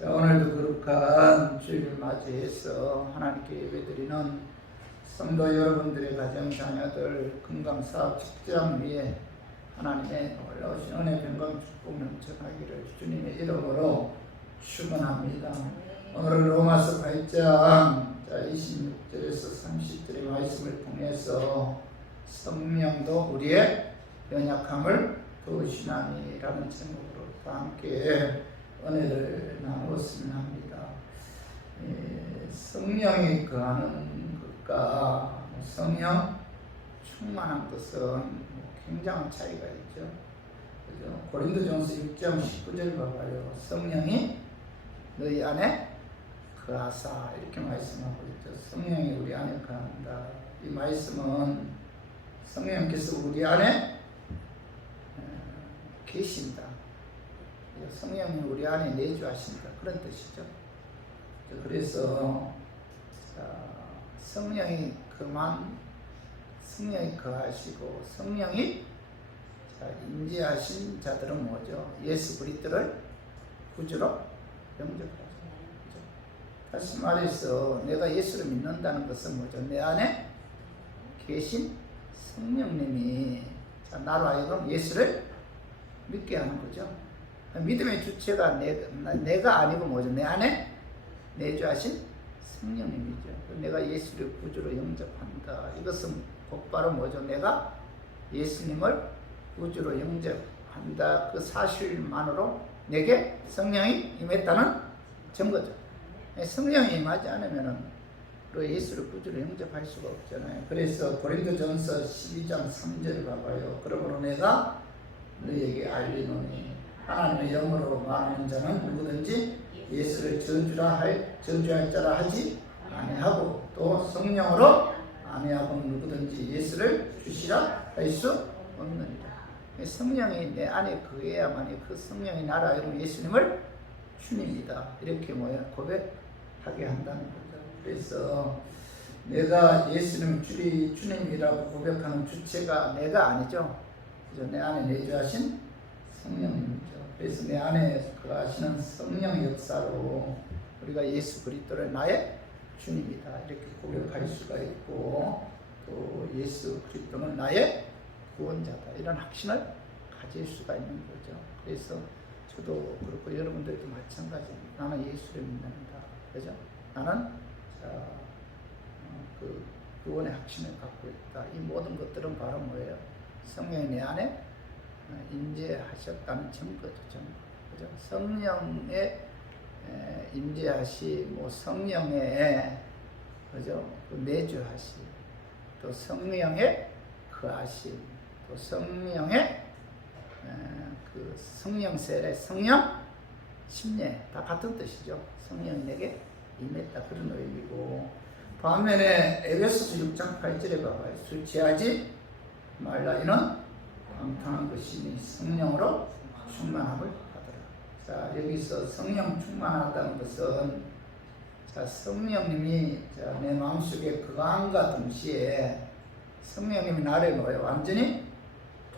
자, 오늘도 거룩한 주일을 맞이해서 하나님께 예배드리는 성도 여러분들의 가정 자녀들 건강 사업 직장 위에 하나님의 놀라우신 은혜 평강 축복 넘쳐나기를 주님의 이름으로 축원합니다. 오늘 로마서 8장 26절에서 30절의 말씀을 통해서 성령도 우리의 연약함을 도우시나니라는 제목으로 함께 은혜를 나누었으면 합니다. 성령이 거하는 것과 성령 충만한 것은 굉장한 차이가 있죠. 그죠? 고린도전서 6장 19절 봐봐요. 성령이 너희 안에 거하사 이렇게 말씀하고 있죠. 성령이 우리 안에 거한다. 이 말씀은 성령께서 우리 안에 계신다. 성령이 우리 안에 내주하신다. 그런 뜻이죠. 그래서 성령이 거하시고 성령이 임재하신 자들은 뭐죠? 예수 그리스도를 구주로 영접하죠. 다시 말해서 내가 예수를 믿는다는 것은 뭐죠? 내 안에 계신 성령님이 나로 하여금 예수를 믿게 하는 거죠. 믿음의 주체가 내가 아니고 뭐죠? 내 안에 내주하신 성령님이죠. 내가 예수를 구주로 영접한다. 이것은 곧바로 뭐죠? 내가 예수님을 구주로 영접한다. 그 사실만으로 내게 성령이 임했다는 증거죠. 성령이 임하지 않으면 예수를 구주로 영접할 수가 없잖아요. 그래서 고린도전서 12장 3절 봐봐요. 그러므로 내가 너희에게 알리노니 하나님의 영으로 말하는 자는 누구든지 예수를 저주할 자라 하지 아니하고 또 성령으로 아니하고 누구든지 예수를 주시라 할 수 없느니라. 성령이 내 안에 거해야만이 그 성령이 나라 이름 예수님을 주님이다 이렇게 고백하게 한다는 거죠. 그래서 내가 예수님 주님이라고 고백하는 주체가 내가 아니죠. 그래서 내 안에 내주하신 성령님이죠. 그래서 내 안에 거하시는 성령 역사로 우리가 예수 그리스도를 나의 주님이다 이렇게 고백할 수가 있고 또 예수 그리스도는 나의 구원자다 이런 확신을 가질 수가 있는 거죠. 그래서 저도 그렇고 여러분들도 마찬가지입니다. 나는 예수를 믿는다. 그죠? 나는 그 구원의 확신을 갖고 있다. 이 모든 것들은 바로 뭐예요? 성령이 내 안에 임재하셨다는 증거죠. 그죠? 성령의 임재하시, 성령의 그죠? 내주하시, 또 성령의 거하시, 또 성령의 그 성령세례, 성령 침례 다 같은 뜻이죠. 성령이 내게 임했다 그런 의미고 반면에 에베소서 6장 8절에 봐봐요. 술 취하지 말라 이는 방탕한 것이니 성령으로 충만함을 받으라. 자, 여기서 성령 충만하다는 것은 성령님이 내 마음속에 거함과 동시에 성령님이 나를 뭐예요? 완전히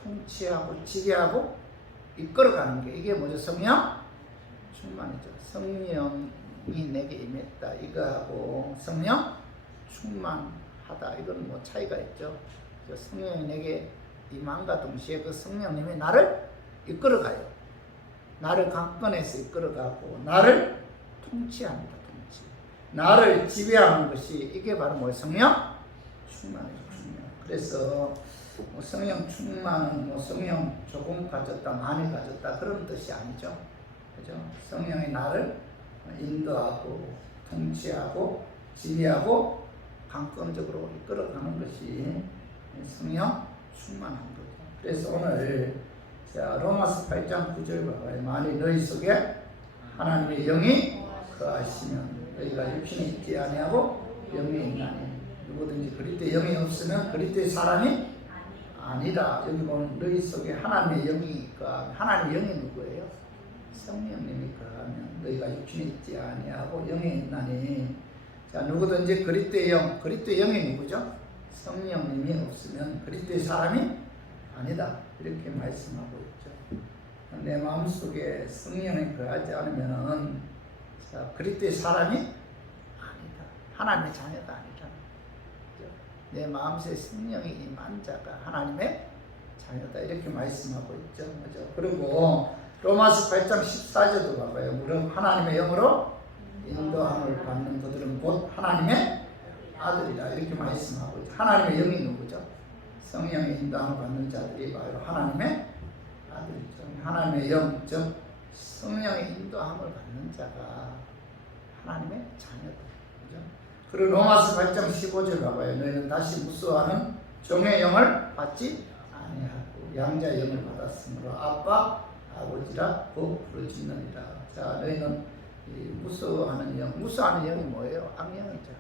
통치하고 지배하고 이끌어가는 게 이게 뭐죠? 성령 충만이죠. 성령이 내게 임했다 이거하고 성령 충만하다 이건 차이가 있죠. 성령이 내게 임함과 동시에 그 성령님이 나를 이끌어가요. 나를 강권해서 이끌어가고 나를 통치합니다. 통치. 나를 지배하는 것이 이게 바로 뭐예요? 성령 충만이죠. 충만. 그래서 성령 충만은 성령 조금 가졌다 많이 가졌다 그런 뜻이 아니죠. 그죠? 성령이 나를 인도하고 통치하고 지배하고 강권적으로 이끌어가는 것이 성령 충만한 거죠. 그래서 오늘 로마서 8장 9절 봐봐요. 만일 너희 속에 하나님의 영이 거하시면 너희가 육신이 있지 아니하고 영이 있나니 누구든지 그리스도의 영이 없으면 그리스도의 사람이 아니라. 여기 보면 너희 속에 하나님의 영이 거하면 하나님의 영이 누구예요? 성령님이 거하면 너희가 육신이 있지 아니하고 영이 있나니. 자, 누구든지 그리스도의 영이 누구죠? 성령님이 없으면 그리스도의 사람이 아니다 이렇게 말씀하고 있죠. 내 마음속에 성령이 거하지 않으면 그리스도의 사람이 아니다. 하나님의 자녀가 아니라 내 마음속에 성령이 임한 자가 하나님의 자녀다 이렇게 말씀하고 있죠. 그죠? 그리고 로마서 8장 14절도 봐봐요. 무릇 하나님의 영으로 인도함을 받는 그들은 곧 하나님의 아들이다 이렇게 말씀하고 있죠. 하나님의 영이 누구죠? 성령의 인도함을 받는 자들이 바로 하나님의 아들이죠. 하나님의 영, 즉 성령의 인도함을 받는 자가 하나님의 자녀다. 그죠? 그리고 로마서 8장 15절 봐봐요. 너희는 다시 무수하는 종의 영을 받지 아니하고 양자의 영을 받았으므로 아빠 아버지라 곧 부르짖느니라. 자, 너희는 이 무수하는 영이 뭐예요? 악령이죠.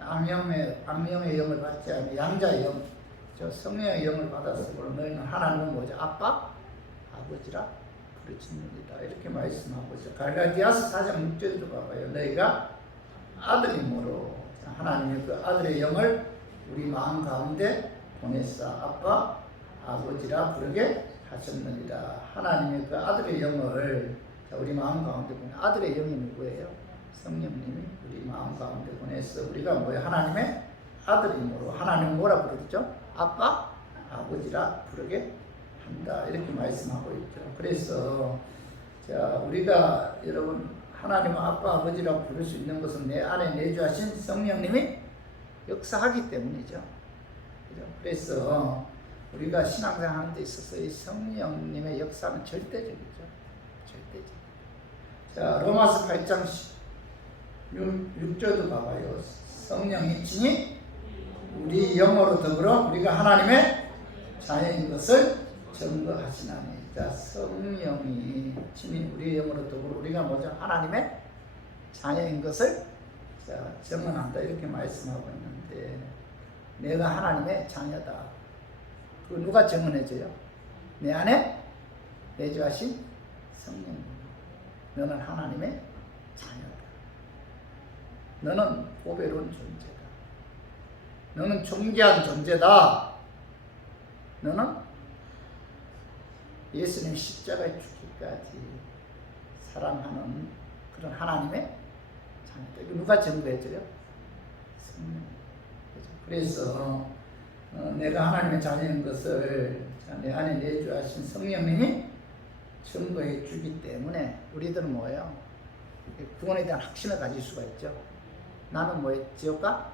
악령의 영을 받지 않은 양자의 영, 저 성령의 영을 받았으므로 너희는 하나님은 뭐죠? 아빠 아버지라 부르짖느니라 이렇게 말씀하고 있어요. 갈라디아서 4장 6절도 봐봐요. 너희가 아들이므로 하나님의 그 아들의 영을 우리 마음 가운데 보내사 아빠 아버지라 부르게 하셨느니라. 하나님의 그 아들의 영을 우리 마음 가운데 보내. 아들의 영이 누구예요? 성령님이 우리 마음 가운데 보내서 우리가 뭐예요? 하나님의 아들이므로 하나님 뭐라 부르죠? 아빠 아버지라 부르게 한다 이렇게 말씀하고 있죠. 그래서 자 우리가 여러분 하나님 아빠 아버지라고 부를 수 있는 것은 내 안에 내주하신 성령님이 역사하기 때문이죠. 그죠? 그래서 우리가 신앙생활 하는 데 있어서 이 성령님의 역사는 절대적이죠. 절대적. 자 로마서 8장 6절도 봐봐요. 성령이 친히 우리 영으로 더불어 우리가 하나님의 자녀인 것을 증거하시나니. 자, 성령이 친히 우리 영으로 더불어 우리가 뭐죠? 하나님의 자녀인 것을 자, 증언한다 이렇게 말씀하고 있는데 내가 하나님의 자녀다. 그 누가 증언해줘요? 내 안에 내주하신 성령님. 너는 하나님의 자녀다. 너는 보배로운 존재다. 너는 존귀한 존재다. 너는 예수님 십자가에 죽기까지 사랑하는 그런 하나님의 자녀다. 이거 누가 증거해줘요? 성령. 그래서 내가 하나님의 자녀인 것을 내 안에 내주하신 성령님이 증거해 주기 때문에 우리들은 뭐예요? 구원에 대한 확신을 가질 수가 있죠. 나는 뭐예요? 지옥과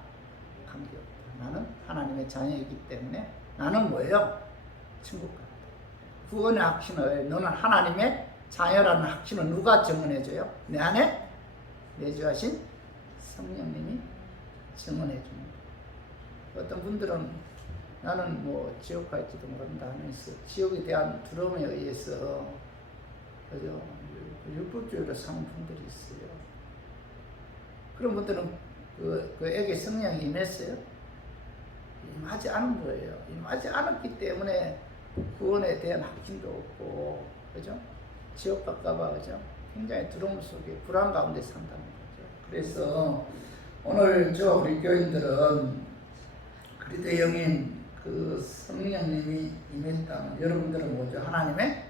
관계없다. 나는 하나님의 자녀이기 때문에 나는 뭐예요? 천국 간다. 구원의 확신을 너는 하나님의 자녀라는 확신을 누가 증언해줘요? 내 안에 내주하신 성령님이 증언해줍니다. 어떤 분들은 나는 뭐 지옥 갈지도 모른다 하면서 지옥에 대한 두려움에 의해서 그죠? 율법주의로 사는 분들이 있어요. 그런 분들은 그에게 성령이 임했어요? 임하지 않은 거예요. 임하지 않았기 때문에 구원에 대한 확신도 없고, 그죠? 지옥 갈까봐, 그죠? 굉장히 두려움 속에 불안 가운데 산다는 거죠. 그래서 오늘 우리 교인들은 그리스도의 영인 그 성령님이 임했다는 여러분들은 뭐죠? 하나님의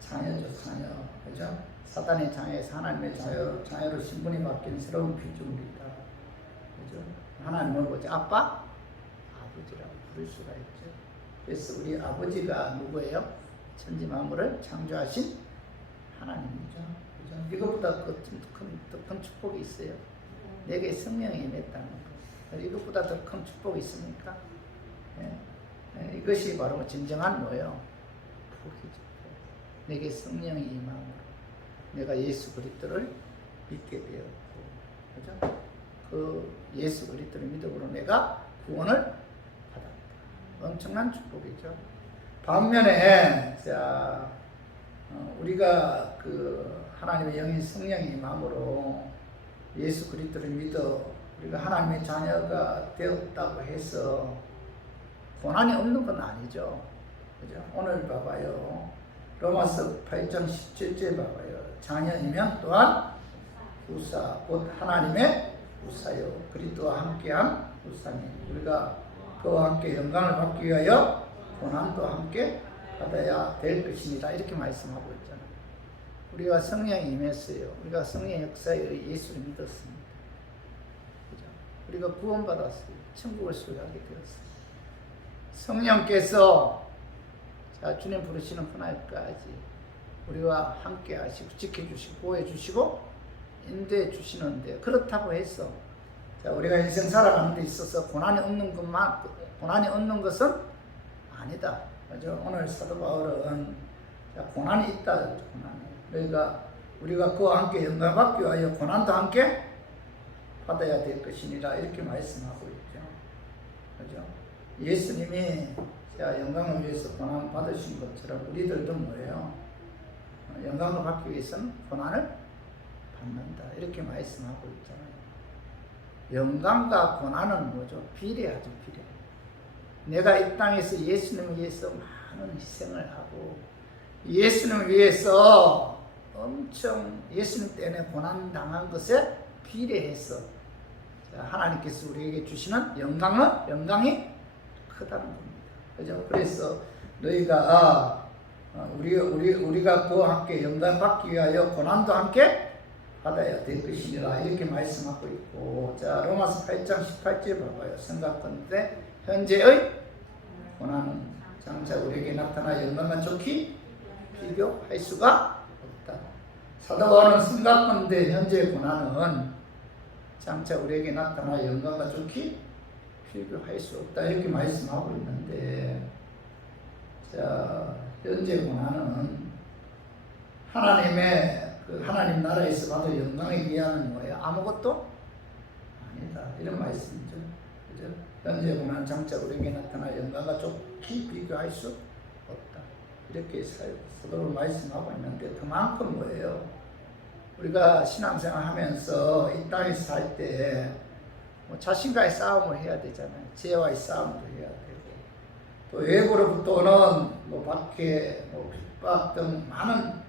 자녀죠, 자녀. 그죠? 사단의 자녀에서 하나님의 자녀로 신분이 바뀐 새로운 피조물이다. 그죠? 하나님을 뭐죠? 아빠? 아버지라고 부를 수가 있죠. 그래서 우리 아버지가 누구예요? 천지 만물을 창조하신 하나님이죠. 그죠? 이것보다 더 큰 축복이 있어요. 내게 성령이 임했다는 거. 이것보다 더 큰 축복이 있습니까? 예. 이것이 바로 진정한 뭐예요? 복이죠. 내게 성령이 임함으로 내가 예수 그리스도를 믿게 되었고, 그죠? 그 예수 그리스도를 믿음으로 내가 구원을 받았다. 엄청난 축복이죠. 반면에 자 우리가 그 하나님의 영인 성령이 임함으로 예수 그리스도를 믿어 우리가 하나님의 자녀가 되었다고 해서 고난이 없는 건 아니죠. 그죠? 오늘 봐봐요. 로마서 8장 17절 봐봐요. 자녀이면 또한 부사, 곧 하나님의 부사요. 그리스도와 함께한 부사님. 우리가 그와 함께 영광을 받기 위하여 고난도 함께 받아야 될 것입니다. 이렇게 말씀하고 있잖아요. 우리가 성령이 임했어요. 우리가 성령 역사에 예수를 믿었습니다. 그죠? 우리가 구원받았어요. 천국을 소유하게 되었어요. 성령께서 주님 부르시는 그날까지 우리와 함께 하시고 지켜주시고 보호해주시고 인도해 주시는데, 그렇다고 해서 우리가 인생 살아가는 데 있어서 고난이 없는 것은 아니다. 그죠? 오늘 사도 바울은 고난이 있다. 고난이. 그러니까 우리가 그와 함께 영광 받기 위하여 고난도 함께 받아야 될 것이니라, 이렇게 말씀하고 있죠. 그죠? 예수님이 영광을 위해서 고난 받으신 것처럼 우리들도 뭐예요? 영광을 받기 위해서는 고난을 받는다, 이렇게 말씀하고 있잖아요. 영광과 고난은 뭐죠? 비례하죠, 비례. 내가 이 땅에서 예수님을 위해서 많은 희생을 하고 예수님을 위해서 엄청 예수님 때문에 고난 당한 것에 비례해서 하나님께서 우리에게 주시는 영광이 크다는 겁니다. 그죠? 그래서 너희가 우리가 그와 함께 영광 받기 위하여 고난도 함께 받아야 될 것이니라, 이렇게 말씀하고 있고, 자 로마서 8장 18절 봐봐요. 생각건대 현재의 고난은 장차 우리에게 나타나 영광과 좋게 비교할 수가 없다. 사도 바울은 생각건대 현재의 고난은 장차 우리에게 나타나 영광과 좋게 비교할 수 없다, 이렇게 말씀하고 있는데, 자 현재 고난은 하나님 나라에서 받을 영광에 비하면 뭐예요? 아무것도 아니다, 이런 말씀이죠. 그죠? 현재 고난 장차 우리에게 나타나 영광과 좋게 비교할 수 없다, 이렇게 사도로 말씀하고 있는데, 그만큼 뭐예요? 우리가 신앙생활 하면서 이 땅에 살 때 자신과의 싸움을 해야 되잖아요. 죄와의 싸움도 해야 되고, 또 외부로부터는 박해, 핍박 등 많은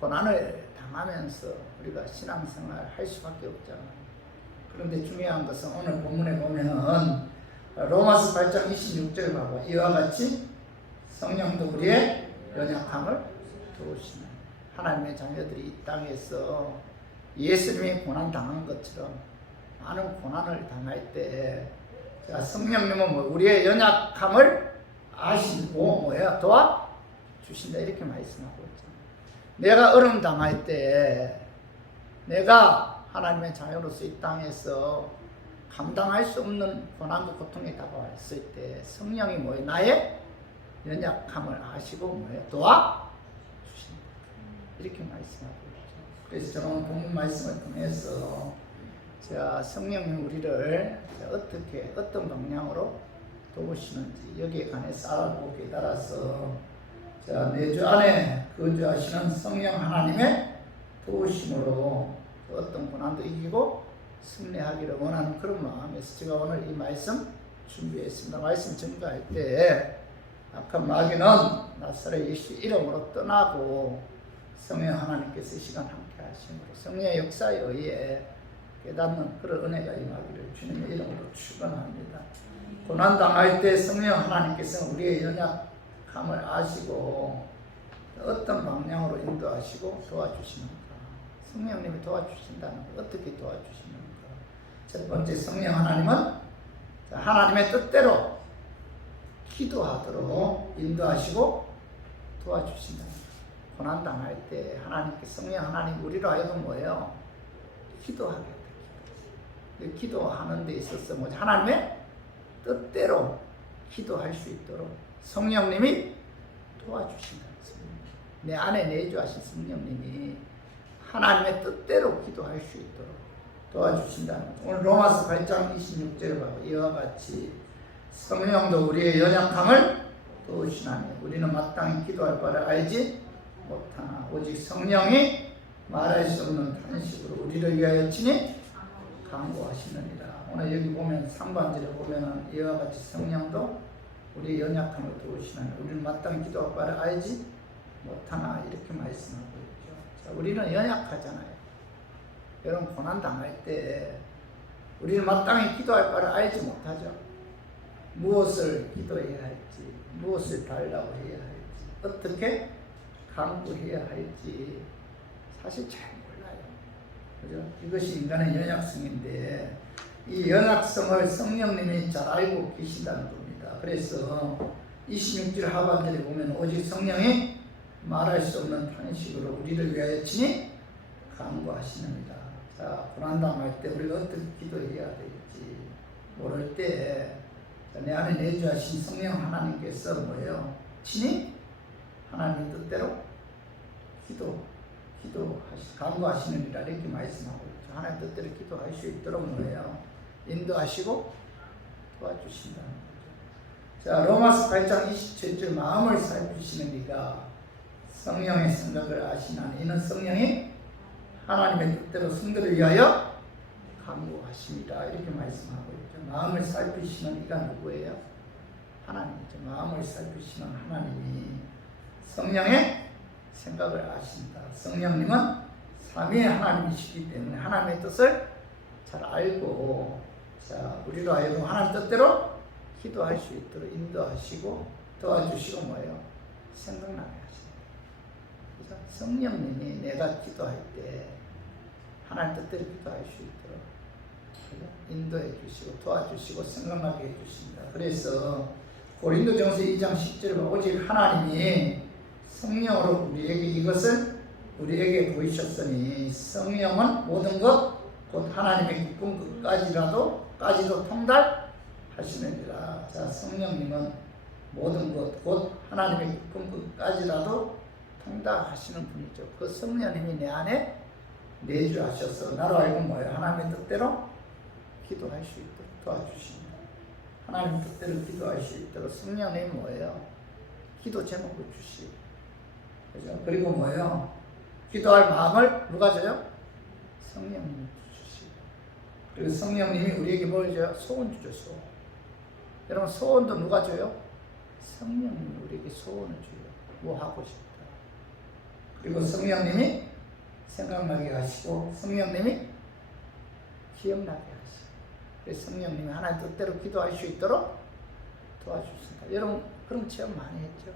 고난을 당하면서 우리가 신앙생활 할 수밖에 없잖아요. 그런데 중요한 것은 오늘 본문에 보면은 로마서 8장 26절 봐봐. 이와 같이 성령도 우리의 연약함을 도우시는, 하나님의 자녀들이 이 땅에서 예수님이 고난 당한 것처럼 많은 고난을 당할 때, 성령님은 우리의 연약함을 아시고 도와주신다, 이렇게 말씀하고 있잖아요. 내가 어려움 당할 때, 내가 하나님의 자녀로서 이 땅에서 감당할 수 없는 고난과 고통에 다가왔을 때 성령이 나의 연약함을 아시고 도와주신다, 이렇게 말씀하고 있죠. 그래서 저는 본문 말씀을 통해서 성령님 우리를 어떤 방향으로 도우시는지 여기에 관해서 알아보고 깨달아서 내 주 안에 거주하시는 성령 하나님의 도우심으로 어떤 고난도 이기고 승리하기를 원하는 그런 마음에서 제가 오늘 이 말씀 준비했습니다. 말씀 전가할 때 악한 마귀는 나사렛 예수 이름으로 떠나고 성령 하나님께서 이 시간 함께 하심으로 성령의 역사에 의해 깨닫는 그런 은혜가 임하기를 주님의 이름으로 축원합니다. 고난 당할 때 성령 하나님께서 우리의 연약함을 아시고 어떤 방향으로 인도하시고 도와주시는가? 성령님이 도와주신다는 것, 어떻게 도와주시는가? 첫 번째, 성령 하나님은 하나님의 뜻대로 기도하도록 인도하시고 도와주신다. 고난 당할 때 하나님께 성령 하나님 우리로 하여금 뭐예요? 기도하게 돼. 기도하는 데 있어서 하나님의 뜻대로 기도할 수 있도록 성령님이 도와주신다. 내 안에 내주하신 성령님이 하나님의 뜻대로 기도할 수 있도록 도와주신다는 거죠. 오늘 로마서 8장 26절에 봐. 이와 같이 성령도 우리의 연약함을 도우시나니 우리는 마땅히 기도할 바를 알지 못하나 오직 성령이 말할 수 없는 탄식으로 우리를 위하여 친히 간구하시느니라. 오늘 여기 보면 3반절에 보면 이와 같이 성령도 우리의 연약함을 도우시나니 우리는 마땅히 기도할 바를 알지 못하나 이렇게 말씀하고 있죠. 자, 우리는 연약하잖아요. 여러분 고난 당할 때 우리는 마땅히 기도할 바를 알지 못하죠. 무엇을 기도해야 할지, 무엇을 달라고 해야 할지, 어떻게 간구해야 할지 사실 잘 몰라요. 그죠? 이것이 인간의 연약성인데 이 연약성을 성령님이 잘 알고 계신다는 겁니다. 그래서 26절 하반절에 보면 오직 성령이 말할 수 없는 탄식으로 우리를 위하여 친히 간구하시느니라. 자, 고난당할 때 우리가 어떻게 기도해야 될지 모를 때 내 안에 내주하신 성령 하나님께서 뭐예요? 친히 하나님 뜻대로 간구하시느니라 이렇게 말씀하고 있죠. 하나님 뜻대로 기도할 수 있도록 뭐예요? 인도하시고 도와주신다는 거죠. 자, 로마서 8장 27절 마음을 살피시는 이가 성령의 생각을 아시나니 이는 성령이 하나님의 뜻대로 성도를 위하여 간구하십니다. 이렇게 말씀하고 있죠. 마음을 살피시는 이가 누구예요? 하나님이죠. 마음을 살피시는 하나님이 성령의 생각을 아신다. 성령님은 삼위의 하나님이시기 때문에 하나님의 뜻을 잘 알고 자, 우리로 하여금 하나님 뜻대로 기도할 수 있도록 인도하시고 도와주시고 뭐예요? 생각나게 하십니다. 그래서 성령님이 내가 기도할 때 하나님 뜻대로 기도할 수 있도록 인도해 주시고 도와주시고 생각나게 해주십니다. 그래서 고린도전서 2장 10절에 오직 하나님이 성령으로 우리에게 이것을 우리에게 보이셨으니 성령은 모든 것 곧 하나님의 기쁨 까지도 통달하시느니라. 자, 성령님은 모든 것 곧 하나님의 기쁨 까지라도 통달하시는 분이죠. 그 성령님이 내 안에 내주하셔서 나로 하여금 뭐예요? 하나님의 뜻대로 기도할 수 있도록 도와주십니다. 하나님 뜻대로 기도할 수 있도록 성령님이 뭐예요? 기도 제목을 주시고 그죠? 그리고 뭐예요? 기도할 마음을 누가 줘요? 성령님이 주시고 그리고 성령님이 우리에게 뭘 줘요? 소원 주죠. 소원. 여러분 소원도 누가 줘요? 성령님이 우리에게 소원을 줘요. 뭐 하고 싶다. 그리고 성령님이 생각나게 하시고 성령님이 기억나게 하시고 그래서 성령님이 하나님 뜻대로 기도할 수 있도록 도와주십니다. 여러분 그런 체험 많이 했죠.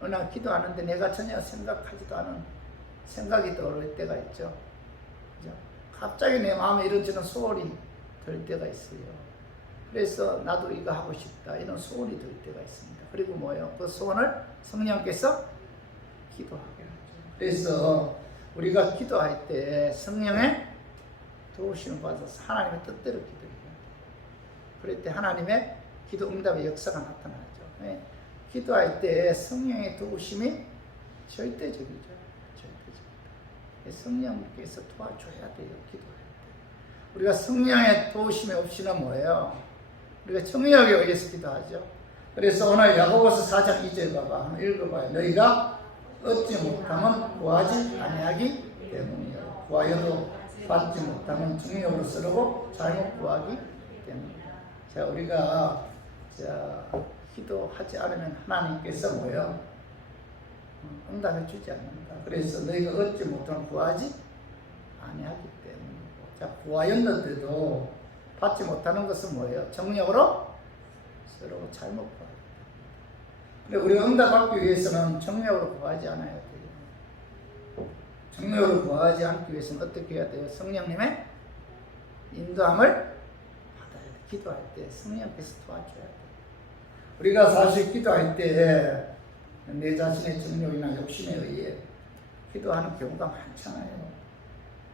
어느 날 기도하는데 내가 전혀 생각하지도 않은 생각이 떠오를 때가 있죠. 그죠? 갑자기 내 마음에 이루어지는 소원이 들 때가 있어요. 그래서 나도 이거 하고 싶다 이런 소원이 들 때가 있습니다. 그리고 뭐예요? 그 소원을 성령께서 기도하게 하죠. 그래서 우리가 기도할 때 성령의 도우심을 받아서 하나님의 뜻대로 기도해야 돼요. 그럴 때 하나님의 기도 응답의 역사가 나타나죠. 네. 기도할 때 성령의 도우심이 절대적이죠. 성령께서 도와줘야 돼요. 기도할 때. 우리가 성령의 도우심이 없이는 뭐예요? 우리가 정욕에 의해서 기도하죠. 그래서 오늘 야고보서 4장 2절 봐봐. 한번 읽어봐요. 너희가 얻지 못하면 구하지 아니하기 때문이요. 구하여도 받지 못하면 정욕으로 쓰려고 잘못 구하기 때문이요. 자, 우리가 기도하지 않으면 하나님께서 뭐예요? 응답해 주지 않는다. 그래서 너희가 얻지 못하면 구하지 아니하기 때문이고. 자, 구하였는데도 받지 못하는 것은 뭐예요? 정욕으로 서로 잘못 구하기. 근데 우리가 응답받기 위해서는 정욕으로 구하지 않아야 돼요. 정욕으로 구하지 않기 위해서는 어떻게 해야 돼요? 성령님의 인도함을 받아야 돼요. 기도할 때 성령께서 도와줘야 돼요. 우리가 사실 기도할 때 내 자신의 정욕이나 욕심에 의해 기도하는 경우가 많잖아요.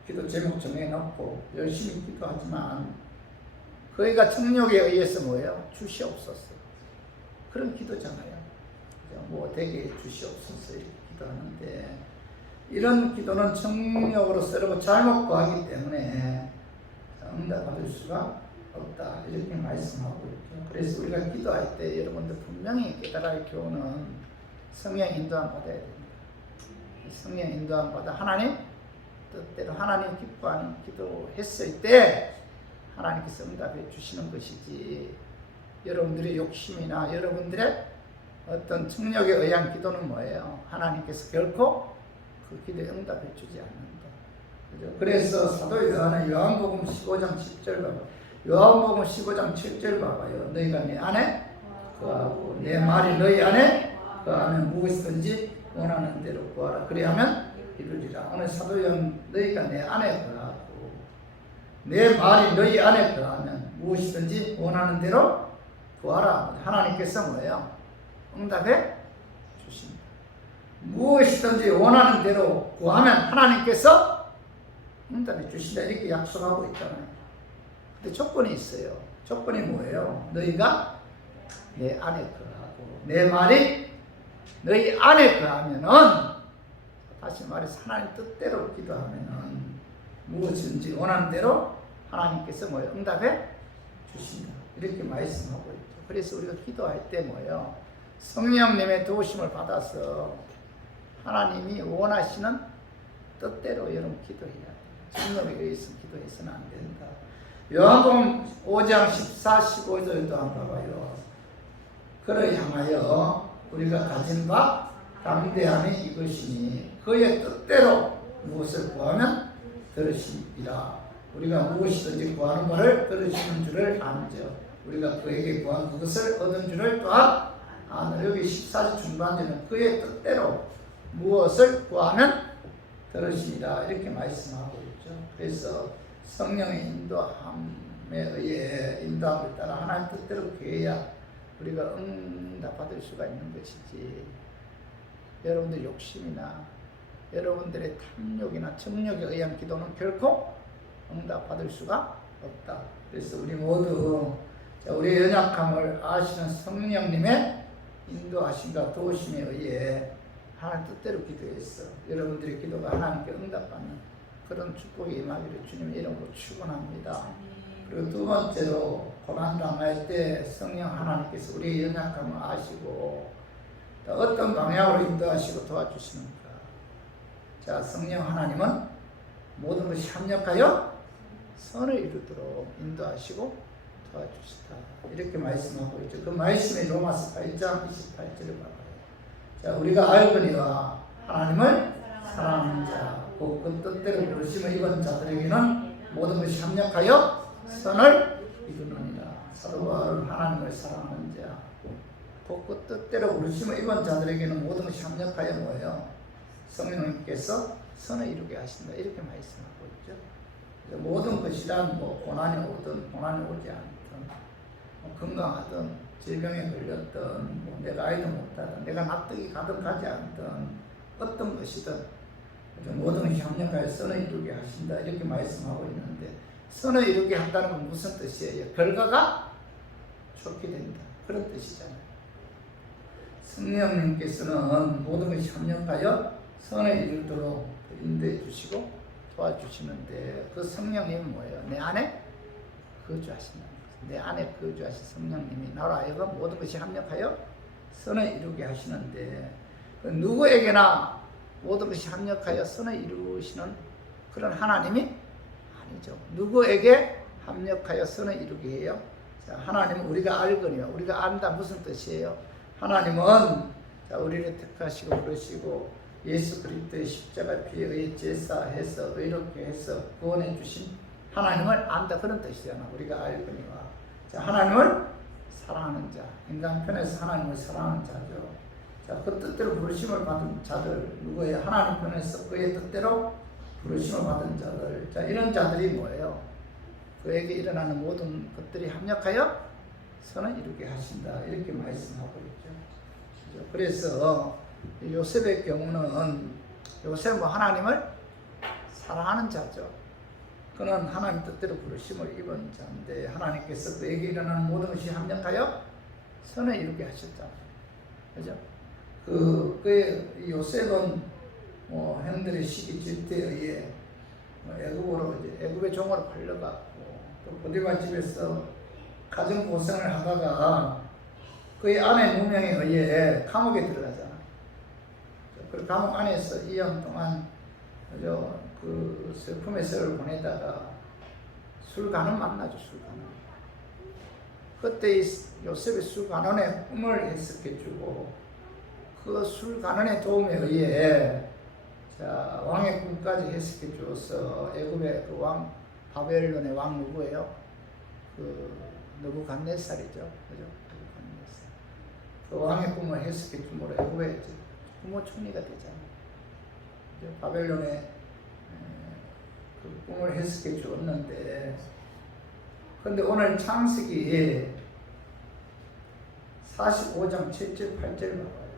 기도 제목 정해놓고 열심히 기도하지만 그애가 정욕에 의해서 뭐예요? 주시옵소서. 그런 기도잖아요. 뭐 되게 주시옵소서 이렇게 기도하는데 이런 기도는 정욕으로 쓰려고 잘못 구하기 때문에 응답받을 수가 없다. 이렇게 말씀하고 있죠. 그래서 우리가 기도할 때 여러분들 분명히 깨달아야 할 교훈은 성령 인도함 받아야 됩니다. 성령 인도함 받아 하나님 뜻대로 하나님 기뻐하는 기도했을 때 하나님께서 응답해 주시는 것이지 여러분들의 욕심이나 여러분들의 어떤 정욕에 의한 기도는 뭐예요? 하나님께서 결코 그 기도에 응답해 주지 않는다. 그죠? 그래서 사도 요한은 요한복음 15장 10절 봐봐. 요한복음 15장 7절 봐봐요. 너희가 내 안에 거하고 내 말이 너희 안에 그 안에 무엇이든지 원하는 대로 구하라. 그리하면 이루리라. 오늘 사도연 너희가 내 안에 거하고 내 말이 너희 안에 거하면 무엇이든지 원하는 대로 구하라. 하나님께서 뭐예요? 응답해 주신다. 무엇이든지 원하는 대로 구하면 하나님께서 응답해 주신다. 이렇게 약속하고 있잖아요. 근데 조건이 있어요. 조건이 뭐예요? 너희가 내 안에 거하고 내 말이 너희 안에 거하면은, 다시 말해서 하나님 뜻대로 기도하면은 무엇인지 원하는 대로 하나님께서 뭐예요? 응답해 주신다. 이렇게 말씀하고 있죠. 그래서 우리가 기도할 때 뭐예요? 성령님의 도우심을 받아서 하나님이 원하시는 뜻대로 여러분 기도해야 돼요. 성령에 의해서 기도해서는 안 된다. 요한복음 5장 14, 15절도 한번 봐봐요. 그를 향하여 우리가 가진 바 담대함이 이것이니 그의 뜻대로 무엇을 구하면 들으시리라. 우리가 무엇이든지 구하는 바를 들으시는 줄을 아는저 우리가 그에게 구한 그것을 얻은 줄을 또한 아노. 여기 14절 중반에는 그의 뜻대로 무엇을 구하면 들으시리라 이렇게 말씀하고 있죠. 그래서 성령의 인도함에 의해 인도함을 따라 하나님 뜻대로 구해야 우리가 응답받을 수가 있는 것이지, 여러분들 욕심이나 여러분들의 탐욕이나 정욕에 의한 기도는 결코 응답받을 수가 없다. 그래서 우리 모두 우리의 연약함을 아시는 성령님의 인도하심과 도우심에 의해 하나님 뜻대로 기도했어. 여러분들의 기도가 하나님께 응답받는 그런 축복이 임하기를 주님의 이름으로 축원합니다. 그리고 두 번째로 고난 당할 때 성령 하나님께서 우리의 연약함을 아시고 또 어떤 방향으로 인도하시고 도와주시는가. 자, 성령 하나님은 모든 것이 합력하여 선을 이루도록 인도하시고 도와주시다. 이렇게 말씀하고 있죠. 그 말씀이 로마서 8장 28절을 봐봐요. 자, 우리가 알거니와 하나님을 사랑하는 자, 그 뜻대로 부르심을 입은 자들에게는 모든 것이 합력하여 선을 이루느니라. 사도 바울은 하나님을 사랑하는 자, 그 뜻대로 부르심을 입은 자들에게는 모든 것이 합력하여 뭐예요? 성령님께서 선을 이루게 하신다. 이렇게 말씀하고 있죠. 모든 것이란 고난이 오든 고난이 오지 않든 건강하든 질병에 걸렸든 내가 아이도 못하든 내가 납득이 가든 가지 않든 어떤 것이든 모든 것이 합력하여 선을 이루게 하신다. 이렇게 말씀하고 있는데, 선을 이루게 한다는 건 무슨 뜻이에요? 결과가 좋게 된다. 그런 뜻이잖아요. 성령님께서는 모든 것이 합력하여 선을 이루도록 인도해 주시고 도와주시는데, 그 성령님은 뭐예요? 내 안에 거주하신다는 거죠. 내 안에 거주하신 성령님이 나로 하여금 모든 것이 합력하여 선을 이루게 하시는데, 누구에게나 모든 것이 합력하여 선을 이루시는 그런 하나님이 아니죠. 누구에게 합력하여 선을 이루게 해요? 자, 하나님은 우리가 알거니와, 우리가 안다 무슨 뜻이에요? 하나님은 자, 우리를 택하시고 부르시고 예수 그리스도의 십자가 피에 의해 제사해서 의롭게 해서 구원해 주신 하나님을 안다, 그런 뜻이잖아. 우리가 알거니와. 자, 하나님을 사랑하는 자, 인간 편에서 하나님을 사랑하는 자죠. 자, 그 뜻대로 부르심을 받은 자들, 누구예요? 하나님 편에서 그의 뜻대로 부르심을 받은 자들. 자, 이런 자들이 뭐예요? 그에게 일어나는 모든 것들이 합력하여 선을 이루게 하신다. 이렇게 말씀하고 있죠. 그래서 요셉의 경우는, 요셉은 하나님을 사랑하는 자죠. 그는 하나님 뜻대로 부르심을 입은 자인데, 하나님께서 그에게 일어나는 모든 것이 합력하여 선을 이루게 하셨잖아요. 그죠? 그 요셉은 형들의 시기 질투에 의해 애굽으로, 애굽의 종으로 팔려갔고, 또 보디발 집에서 가정 고생을 하다가 그의 아내 누명에 의해 감옥에 들어가잖아. 그 감옥 안에서 2년 동안 그 슬픔의 세월을 보내다가 술간은 만나죠. 술간은. 그때 요셉의 술간원의 꿈을 해석해주고, 그 술간원의 도움에 의해 자, 왕의 꿈까지 해석해 주어서 애굽의 그 왕, 바벨론의 왕 누구예요? 그 느부갓네살이죠. 그죠? 느부갓네살. 그 왕의 꿈을 해석해 줌으로 애굽의 부모 총리가 되잖아요. 바벨론의 그 꿈을 해석해 주었는데, 그런데 오늘 창세기 45장 7절 8절 봐봐요.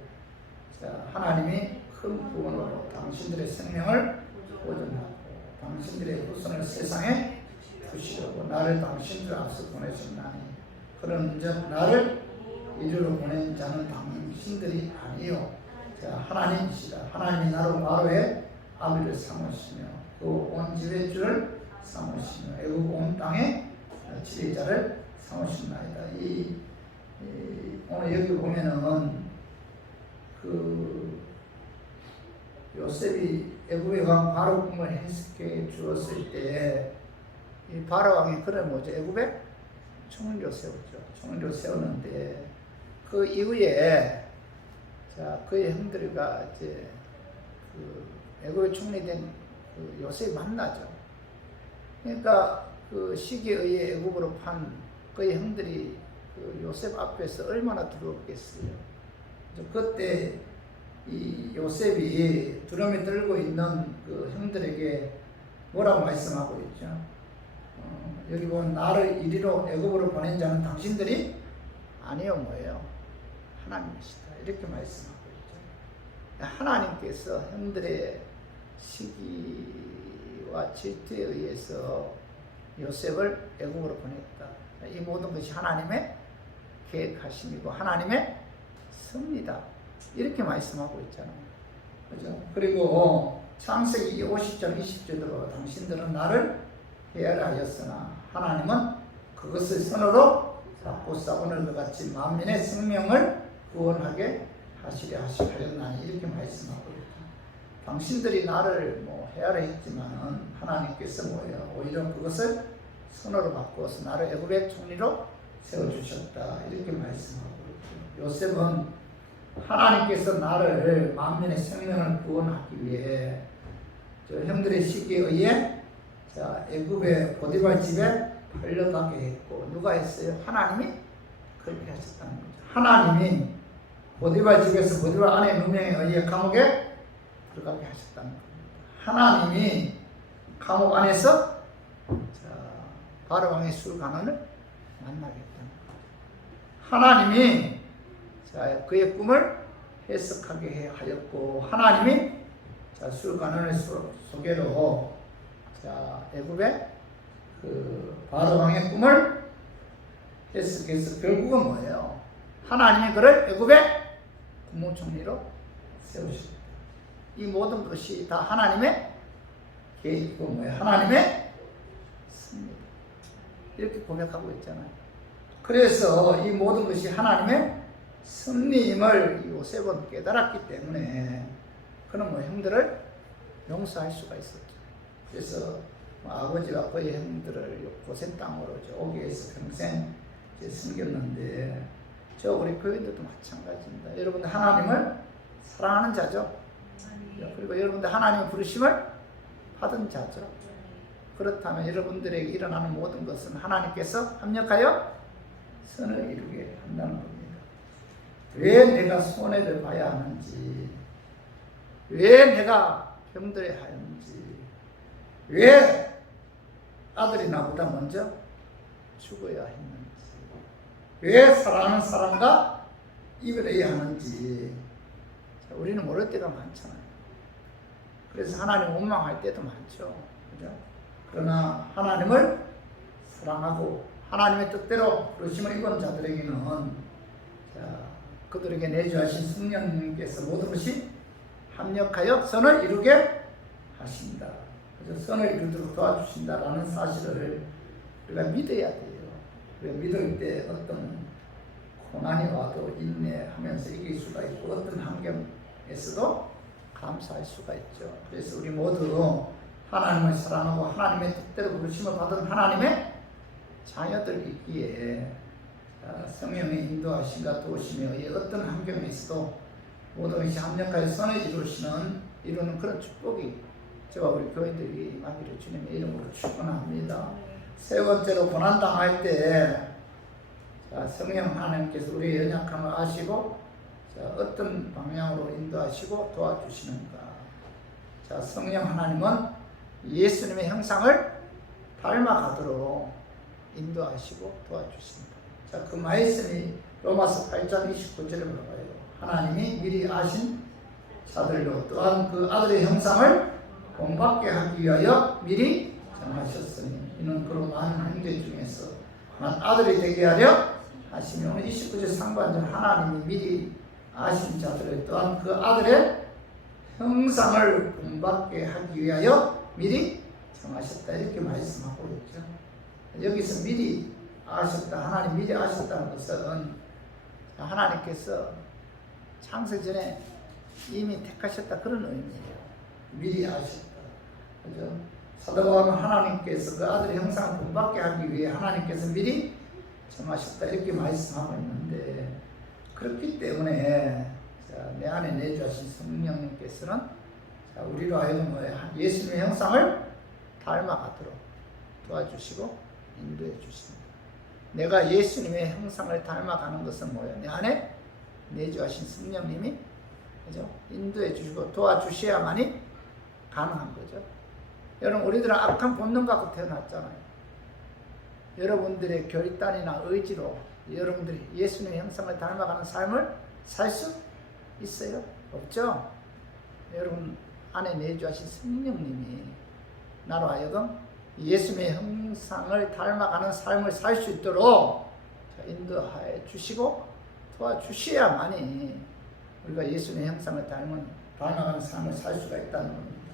자, 하나님이 큰 구원으로 당신들의 생명을 보존하고 당신들의 후손을 세상에 두시려고 나를 당신들 앞서 보내셨나니 그런즉 나를 이리로 보낸 자는 당신들이 아니요 자, 하나님이시라. 하나님이 나로 바로의 아비를 삼으시며 그 온 집의 주를 삼으시며 애국 온 땅의 지배자를 삼으셨나이다. 오늘 여기 보면은 그 요셉이 애굽의 왕 바로 꿈을 해석해 주었을 때 이 바로 왕이 그래 뭐죠? 애굽에 총리로 세웠죠. 총리로 세웠는데 그 이후에 자 그의 형들과 이제 그 애굽의 총리된 그 요셉이 만나죠. 그러니까 그 시기에 의해 애굽으로 판 그의 형들이 그 요셉 앞에서 얼마나 두려웠겠어요. 그때 이 요셉이 두려움에 떨고 있는 그 형들에게 뭐라고 말씀하고 있죠? 여기 보면 나를 이리로 애굽으로 보낸 자는 당신들이 아니요 뭐예요? 하나님이시다. 이렇게 말씀하고 있죠. 하나님께서 형들의 시기와 질투에 의해서 요셉을 애굽으로 보냈다. 이 모든 것이 하나님의 계획하심이고 하나님의 섭니다. 이렇게 말씀하고 있잖아요. 그죠? 그리고 창세기 50장 20절로 당신들은 나를 헤아려하였으나 하나님은 그것을 선으로 바꾸사 오늘과 같이 만민의 생명을 구원하게 하시려 하였나니 이렇게 말씀하고 있다. 당신들이 나를 뭐 헤아려했지만은 하나님께서 뭐예요? 오히려 그것을 선으로 바꾸어서 나를 애굽의 총리로 세워주셨다. 이렇게 말씀하고 있죠. 요셉은 하나님께서 나를 만민의 생명을 구원하기 위해 저 형들의 시기에 의해 자 애굽의 보디발 집에 팔려가게 했고 누가 했어요? 하나님이 그렇게 하셨다는 거죠. 하나님이 보디발 집에서 보디발 아내 누명에 의해 감옥에 들어가게 하셨다는 겁니다. 하나님이 감옥 안에서 자 바로 왕의 술관원을 만나겠다는 거죠. 하나님이 자, 그의 꿈을 해석하게 하였고 하나님이 자, 술관원을 소개로 자, 애굽의 그 바로 왕의 꿈을 해석해서 결국은 뭐예요? 하나님이 그를 애굽의 국무총리로 세우십니다. 이 모든 것이 다 하나님의 계획이고 뭐예요? 하나님의 섭니다. 이렇게 고백하고 있잖아요. 그래서 이 모든 것이 하나님의 섭리임을 요셉은 깨달았기 때문에 그는 뭐 형들을 용서할 수가 있었죠. 그래서 아버지가 그의 형들을 고센 땅으로 오게 해서 평생 섬겼는데 저 우리 교인들도 마찬가지입니다. 여러분들 하나님을 사랑하는 자죠. 그리고 여러분들 하나님의 부르심을 받은 자죠. 그렇다면 여러분들에게 일어나는 모든 것은 하나님께서 합력하여 선을 이루게 한다는 겁니다. 왜 내가 손해를 봐야 하는지, 왜 내가 병들어야 하는지, 왜 아들이 나보다 먼저 죽어야 했는지, 왜 사랑하는 사람과 이별해야 하는지 우리는 모를 때가 많잖아요. 그래서 하나님 원망할 때도 많죠. 그죠? 그러나 하나님을 사랑하고 하나님의 뜻대로 부르심을 입은 자들에게는 자, 그들에게 내주하신 성령님께서 모든 것이 합력하여 선을 이루게 하신다. 그래서 선을 이루도록 도와주신다라는 사실을 우리가 믿어야 돼요. 우리가 믿을 때 어떤 고난이 와도 인내하면서 이길 수가 있고 어떤 환경에서도 감사할 수가 있죠. 그래서 우리 모두 하나님을 사랑하고 하나님의 뜻대로 부르심을 받은 하나님의 자녀들이기에 성령의 인도하심과 도우심에 의해 어떤 환경에서도 모든 것이 합력하여 선을 이루는 그런 축복이 저와 우리 교인들이 있기를 주님의 이름으로 축원합니다. 세 번째로 고난당할 때 성령 하나님께서 우리의 연약함을 아시고 어떤 방향으로 인도하시고 도와주시는가. 자, 성령 하나님은 예수님의 형상을 닮아가도록 인도하시고 도와주십니다. 자, 그 말씀이 로마서 8장 29절을 봐요. 하나님이 미리 아신 자들로 또한 그 아들의 형상을 본받게 하기 위하여 미리 정하셨으니 이는 그로 많은 형제 중에서 아들이 되게 하려 하시며, 오늘 29절 상반절 하나님이 미리 아신 자들을 또한 그 아들의 형상을 본받게 하기 위하여 미리 정하셨다, 이렇게 말씀하고 있죠. 여기서 미리 아셨다, 하나님 미리 아셨다는 것은 하나님께서 창세 전에 이미 택하셨다, 그런 의미예요. 미리 아셨다. 그죠? 사도 바울은 하나님께서 그 아들의 형상을 본받게 하기 위해 하나님께서 미리 정하셨다, 이렇게 말씀하고 있는데, 그렇기 때문에 내 안에 내주하신 성령님께서는 우리로 하여금 예수님의 형상을 닮아가도록 도와주시고 인도해 주십니다. 내가 예수님의 형상을 닮아가는 것은 뭐예요? 내 안에 내주하신 성령님이, 그죠? 인도해 주시고 도와주셔야만이 가능한 거죠. 여러분, 우리들은 악한 본능 갖고 태어났잖아요. 여러분들의 결단이나 의지로 여러분들이 예수님의 형상을 닮아가는 삶을 살 수 있어요? 없죠? 여러분 안에 내주하신 성령님이 나로 하여금 예수님의 형상을 닮아가는 삶을 살 수 있도록 인도하여 주시고 도와주셔야만이 우리가 예수님의 형상을 닮아가는 삶을 살 수가 있다는 겁니다.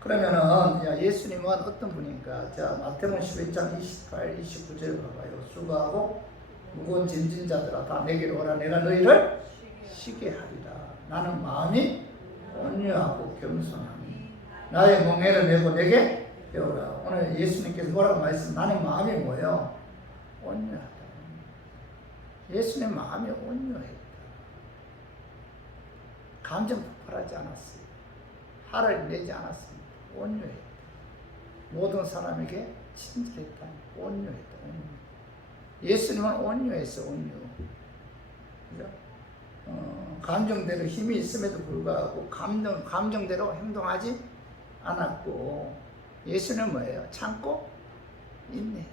그러면은 예수님은 어떤 분인가? 자, 마태복음 11장 28, 29절 봐봐요. 수고하고 무거운 짐진 자들아 다 내게로 오라. 내가 너희를 쉬게 하리라. 나는 마음이 온유하고 겸손하니 나의 멍에를 메고 내게 배우라. 오늘 예수님께서 뭐라고 말씀? 나는 마음이 뭐예요? 온유하다. 예수님 마음이 온유했다. 감정 폭발하지 않았어요. 화를 내지 않았습니다. 온유했다. 모든 사람에게 친절했다. 온유했다. 예수님은 온유했어. 온유. 그죠? 감정대로 힘이 있음에도 불구하고 감정대로 행동하지 않았고, 예수님은 뭐예요? 참고 인내했다.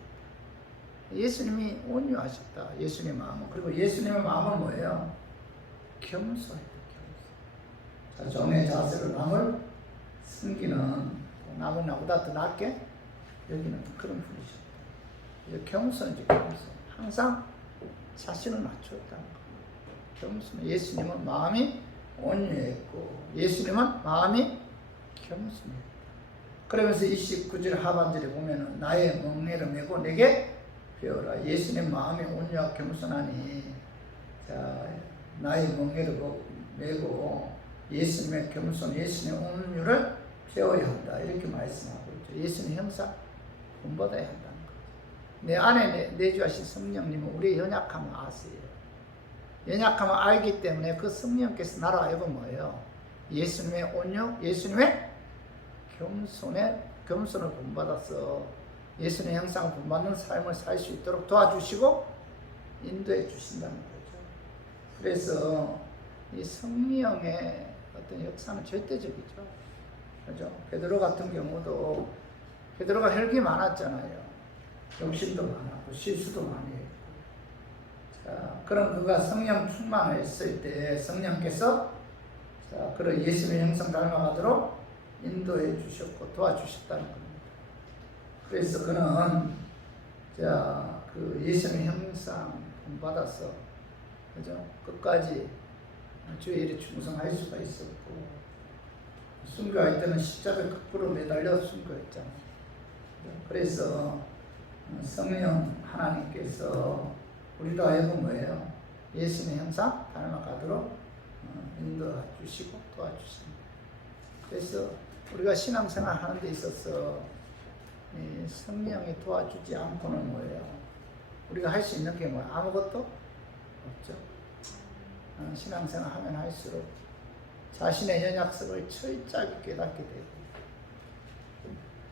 예수님이 온유하셨다. 예수님의 마음은. 그리고 예수님의 마음은 뭐예요? 겸손했다. 겸손. 자, 종의 자세로 남을 숨기는, 남은 나보다 더 낫게 여기는 그런 분이셨다. 겸손이죠. 겸손. 항상 자신을 낮추었다는 거. 겸손. 예수님은 마음이 온유했고 예수님은 마음이 겸손했다. 그러면서 29절 하반절에 보면은 나의 멍에를 메고 내게 배워라. 예수님 마음이 온유하고 겸손하니, 자, 나의 멍에를 메고 예수님의 겸손, 예수님의 온유를 배워야 한다, 이렇게 말씀하고 있죠. 예수님 형상 본받아야 한다는 거죠. 내 안에 내주하신 성령님은 우리의 연약함을 아세요. 연약함을 알기 때문에 그 성령께서 나로 하여금 뭐예요? 예수님의 온유, 예수님의 겸손을 본받아서 예수님의 형상을 본받는 삶을 살 수 있도록 도와주시고 인도해 주신다는 거죠. 그래서 이 성령의 어떤 역사는 절대적이죠. 그죠? 베드로 같은 경우도 베드로가 혈기 많았잖아요. 욕심도 많았고 실수도 많이 했고. 자, 그럼 그가 성령 충만했을 때 성령께서 자, 그런 예수님의 형상 닮아가도록 인도해 주셨고 도와주셨다는 겁니다. 그래서 그는 자, 그 예수님의 형상 받아서 그죠? 끝까지 주의 일에 충성할 수가 있었고, 순교할 때는 십자가 거꾸로 매달려 순교했잖아요. 그래서 성령 하나님께서 우리도 하여금 뭐예요? 예수님의 형상 닮아가도록 인도해 주시고 도와주십니다. 그래서 우리가 신앙생활 하는 데 있어서 성령이 도와주지 않고는 뭐예요? 우리가 할 수 있는 게 뭐예요? 아무것도 없죠. 신앙생활 하면 할수록 자신의 연약성을 철저하게 깨닫게 되고,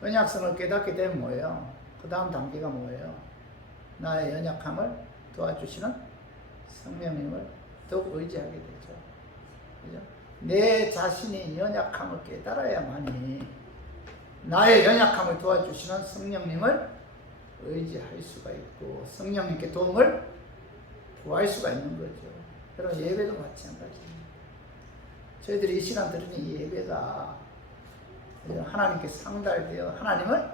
연약성을 깨닫게 되면 뭐예요? 그 다음 단계가 뭐예요? 나의 연약함을 도와주시는 성령님을 더욱 의지하게 되죠. 그죠? 내 자신이 연약함을 깨달아야만이 나의 연약함을 도와주시는 성령님을 의지할 수가 있고 성령님께 도움을 구할 수가 있는 거죠. 여러분 예배도 마찬가지입니다. 저희들이 이 시간 들으니 이 예배가 하나님께 상달되어 하나님을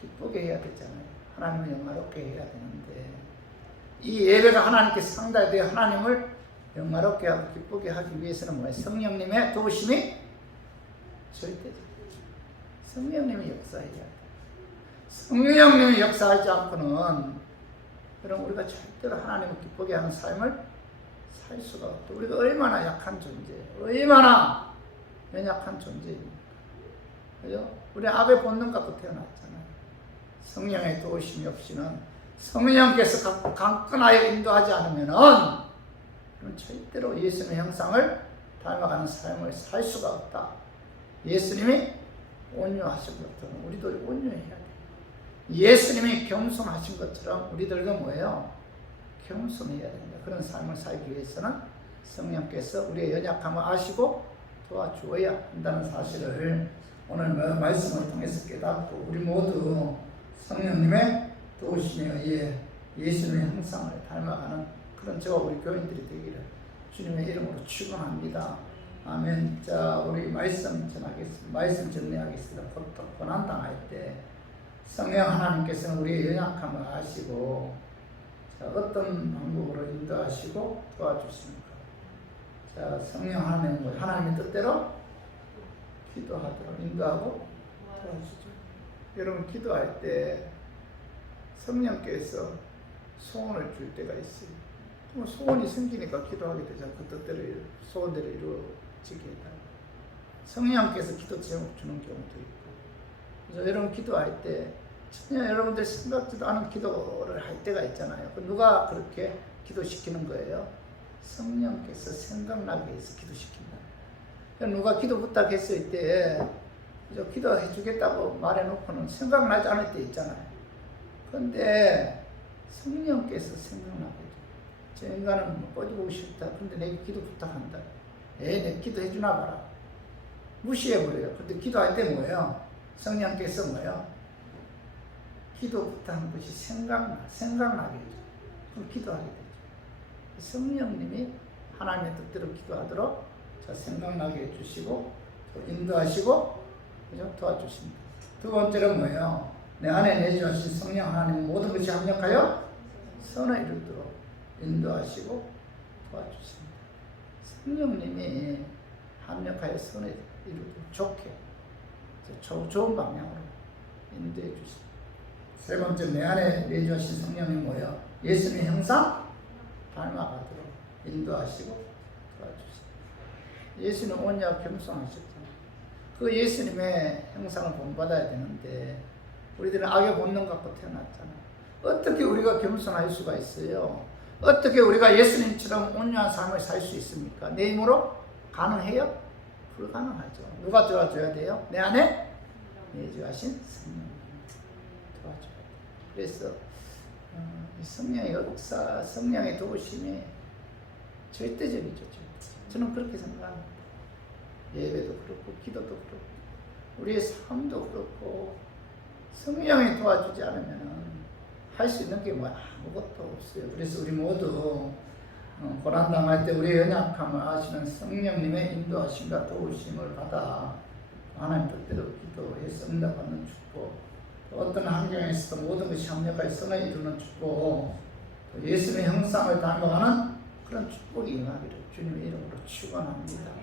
기쁘게 해야 되잖아요. 하나님을 영화롭게 해야 되는데 이 예배가 하나님께 상달되어 하나님을 영화롭게 하고 기쁘게 하기 위해서는 뭐예요? 성령님의 도우심이 절대적이에요. 성령님이 역사해야 돼요. 성령님이 역사하지 않고는 그럼 우리가 절대로 하나님을 기쁘게 하는 삶을 살 수가 없고 우리가 얼마나 약한 존재예요. 얼마나 연약한 존재입니다. 그죠? 우리 아베 본능 갖고 태어났잖아요. 성령의 도우심이 없이는 성령께서 강건하여 인도하지 않으면은 그럼 절대로 예수님의 형상을 닮아가는 삶을 살 수가 없다. 예수님이 온유하신 것처럼 우리도 온유해야 돼요. 예수님이 겸손하신 것처럼 우리들도 뭐예요? 겸손해야 됩니다. 그런 삶을 살기 위해서는 성령께서 우리의 연약함을 아시고 도와주어야 한다는 사실을 오늘 말씀을 통해서 깨닫고 우리 모두 성령님의 도우심에 의해 예수님의 형상을 닮아가는 그런 저와 우리 교인들이 되기를 주님의 이름으로 축원합니다. 아멘. 자, 우리 말씀 전하겠습니다. 말씀 전해하겠습니다. 고난당할 때 성령 하나님께서는 우리의 연약함을 아시고 자, 어떤 방법으로 인도하시고 도와주십니까? 자, 성령 하나님의 뜻대로 기도하도록 인도하고 도와주죠. 여러분 기도할 때 성령께서 소원을 줄 때가 있어요. 소원이 생기니까 기도하게 되잖아요. 그 뜻대로 소원대로 이루어지게 해달라고. 성령께서 기도 제목 주는 경우도 있고. 그래서 여러분 기도할 때 전혀 여러분들 생각지도 않은 기도를 할 때가 있잖아요. 누가 그렇게 기도시키는 거예요? 성령께서 생각나게 해서 기도시킨다. 누가 기도 부탁했을 때 기도해 주겠다고 말해놓고는 생각나지 않을 때 있잖아요. 그런데 성령께서 생각나게 해줘. 저 인간은 꺼지고 싶다. 근데 내게 기도 부탁한다. 내 기도해 주나 봐라. 무시해버려요. 근데 기도할 때 뭐예요? 성령께서 뭐예요? 기도 부탁한 것이 생각나게 해줘. 그럼 기도하게 되죠. 성령님이 하나님의 뜻대로 기도하도록 생각나게 해주시고 인도하시고 그죠? 도와주십니다. 두 번째는 뭐예요? 내 안에 내주신 성령 하나님 모든 것이 합력하여 선을 이루도록 인도하시고 도와주십니다. 성령님이 합력하여 선을 이루도록 좋게 좋은 방향으로 인도해 주십니다. 세 번째 내 안에 내주신 성령님 뭐예요? 예수님의 형상 닮아가도록 인도하시고 도와주십니다. 예수는 온유하고 겸손하셨잖아요. 그 예수님의 형상을 본받아야 되는데 우리들은 악의 본능 갖고 태어났잖아요. 어떻게 우리가 겸손할 수가 있어요? 어떻게 우리가 예수님처럼 온유한 삶을 살 수 있습니까? 내 힘으로 가능해요? 불가능하죠. 누가 도와줘야 돼요? 내 안에 내주하신 성령 도와줘야 돼요. 그래서 성령의 역사, 성령의 도우심이 절대적이죠. 저는 그렇게 생각합니다. 예배도 그렇고 기도도 그렇고 우리의 삶도 그렇고 성령이 도와주지 않으면 할 수 있는 게 아무것도 없어요. 그래서 우리 모두 고난당할 때 우리의 연약함을 아시는 성령님의 인도하심과 도우심을 받아 하나님 뜻대로 기도해서 응답받는 축복, 어떤 환경에서도 모든 것이 합력하여 선을 이루는 축복, 예수님의 형상을 닮아가는 그런 축복이 임하기를 주님의 이름으로 축원합니다.